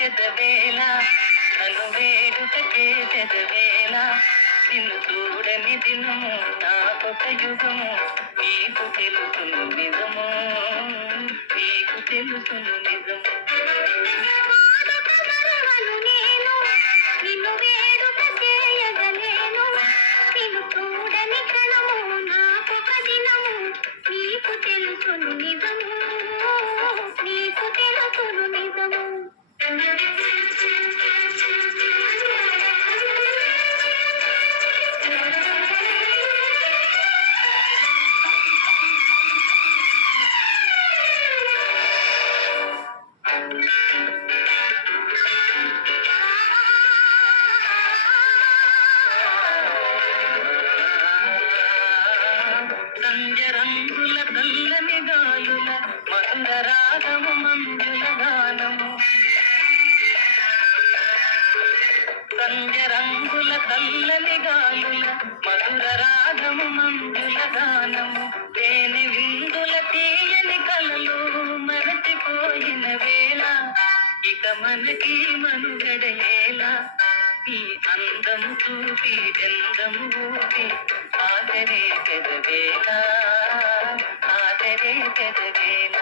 చెదవేళ నన్ను వేడుక చేసేదవేళ నిన్ను చూడని దినము నాకొక యుగము నీకు తెలుసును నిజము నీకు తెలుసును నిజము నిన్ను వేడుక చేయగలేను నిన్ను చూడని క్షణము నాకొక దినము నీకు తెలుసును నిజము నీకు తెలుసును నిజము సంజరంగుల కల్లని గాలుల మధుర రాగము మంజుల గానము సంజరంగుల కల్లని గాలుల మధుర రాగము మంజుల గానము తేనె విందుల తీయని కలలు మరచిపోయిన వేళ ఇక మనకి మనుగడయేలా నీ అందము చూపి చందము ఊపి ఆదరే పెదవేళ ఆదరే పెదవేళ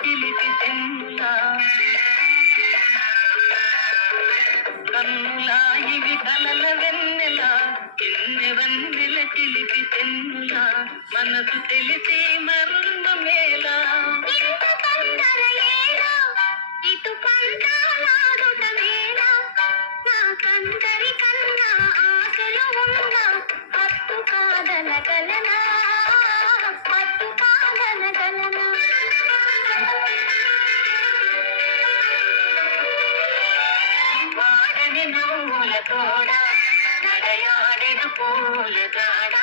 చిలిపి తెన్నులా కన్నులా ఇవి కలల వెన్నెల ఎన్నె వన్నెల చిలిపి తెన్నులా మనసు తెలిసి మర్మమేలా ఇటు పంటాలాడుటమేలా నాకందరి కన్నా ఆశలు ఉన్నా హత్తు కాదనగలనా హత్తు కాదనగలనా వాడని నవ్వుల తోడ నడయాడెడు పూల జాడ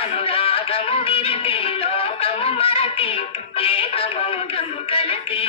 అనురాగము విరిపి లోకము మరచి ఏకమోదము కలసి